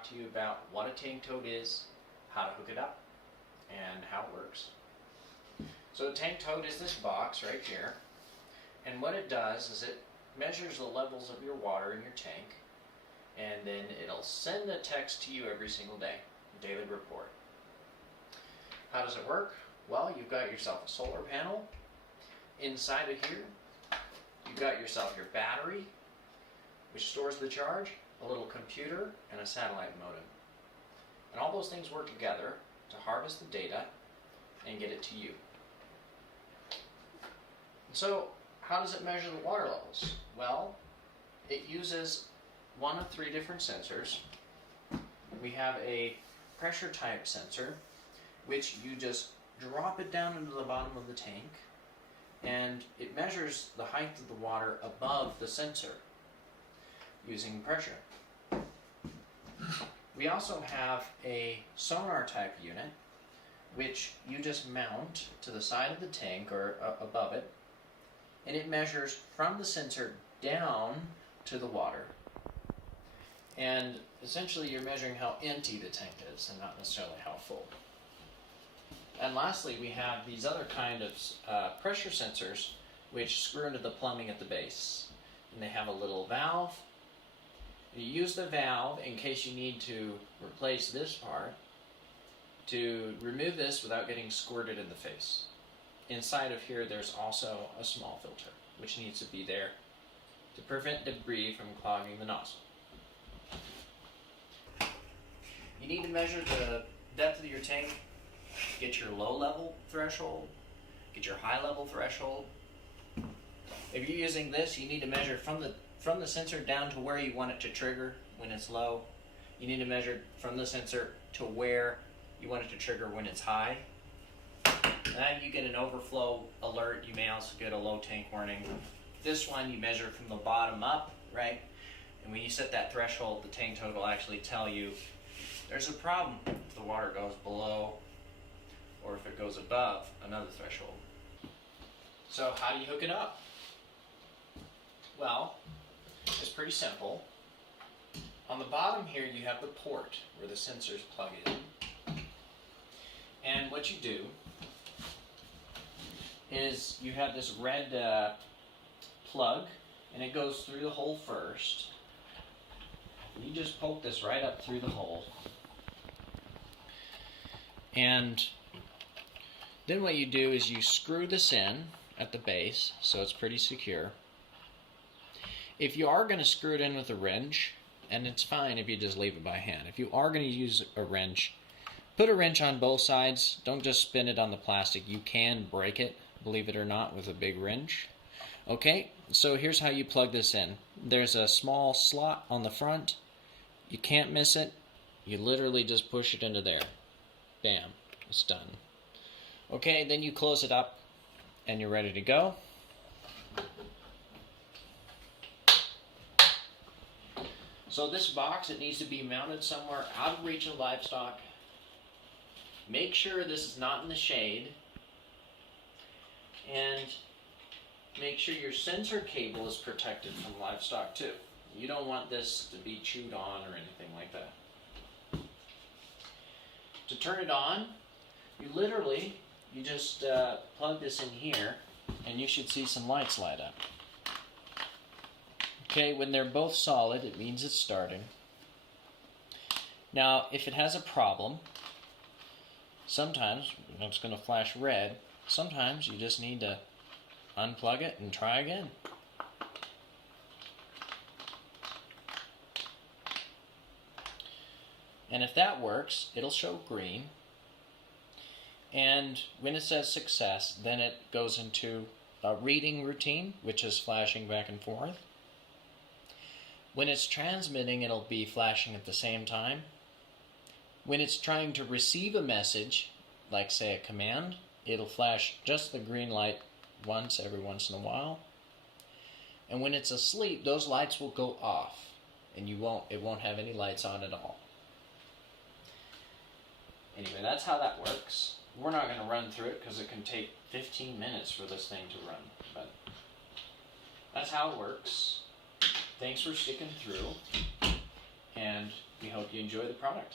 talk to you about what a tank tote is, how to hook it up, and how it works. So a tank tote is this box right here, and what it does is it measures the levels of your water in your tank, and then it'll send a text to you every single day, a daily report. How does it work? Well, you've got yourself a solar panel. Inside of here, you've got yourself your battery, which stores the charge, a little computer, and a satellite modem. And all those things work together to harvest the data and get it to you. So, how does it measure the water levels? Well, it uses one of three different sensors. We have a pressure type sensor, which you just drop it down into the bottom of the tank, and it measures the height of the water above the sensor using pressure. We also have a sonar type unit, which you just mount to the side of the tank or above it, and it measures from the sensor down to the water. And essentially you're measuring how empty the tank is and not necessarily how full. And lastly, we have these other kind of pressure sensors which screw into the plumbing at the base. And they have a little valve. You use the valve in case you need to replace this part to remove this without getting squirted in the face. Inside of here there's also a small filter which needs to be there to prevent debris from clogging the nozzle. You need to measure the depth of your tank, get your low level threshold, get your high level threshold. If you're using this, you need to measure from the sensor down to where you want it to trigger when it's low. You need to measure from the sensor to where you want it to trigger when it's high. Then you get an overflow alert. You may also get a low tank warning. This one you measure from the bottom up, right? And when you set that threshold, the tank tote will actually tell you there's a problem if the water goes below or if it goes above another threshold. So how do you hook it up? Well, it's pretty simple. On the bottom here you have the port where the sensors plug in. And what you do is you have this red plug, and it goes through the hole first. You just poke this right up through the hole. And then what you do is you screw this in at the base so it's pretty secure. If you are going to screw it in with a wrench, and it's fine if you just leave it by hand. If you are going to use a wrench, put a wrench on both sides. Don't just spin it on the plastic. You can break it, believe it or not, with a big wrench. Okay, so here's how you plug this in. There's a small slot on the front. You can't miss it. You literally just push it into there. Bam, it's done. Okay, then you close it up and you're ready to go. So this box, it needs to be mounted somewhere out of reach of livestock. Make sure this is not in the shade. And make sure your sensor cable is protected from livestock too. You don't want this to be chewed on or anything like that. To turn it on, you just plug this in here and you should see some lights light up. Okay, when they're both solid, it means it's starting. Now, if it has a problem, sometimes it's going to flash red. Sometimes you just need to unplug it and try again. And if that works, it'll show green. And when it says success, then it goes into a reading routine, which is flashing back and forth. When it's transmitting, it'll be flashing at the same time. When it's trying to receive a message, like say a command, it'll flash just the green light every once in a while. And when it's asleep, those lights will go off, and it won't have any lights on at all. Anyway, that's how that works. We're not going to run through it because it can take 15 minutes for this thing to run, but that's how it works. Thanks for sticking through, and we hope you you enjoy the product.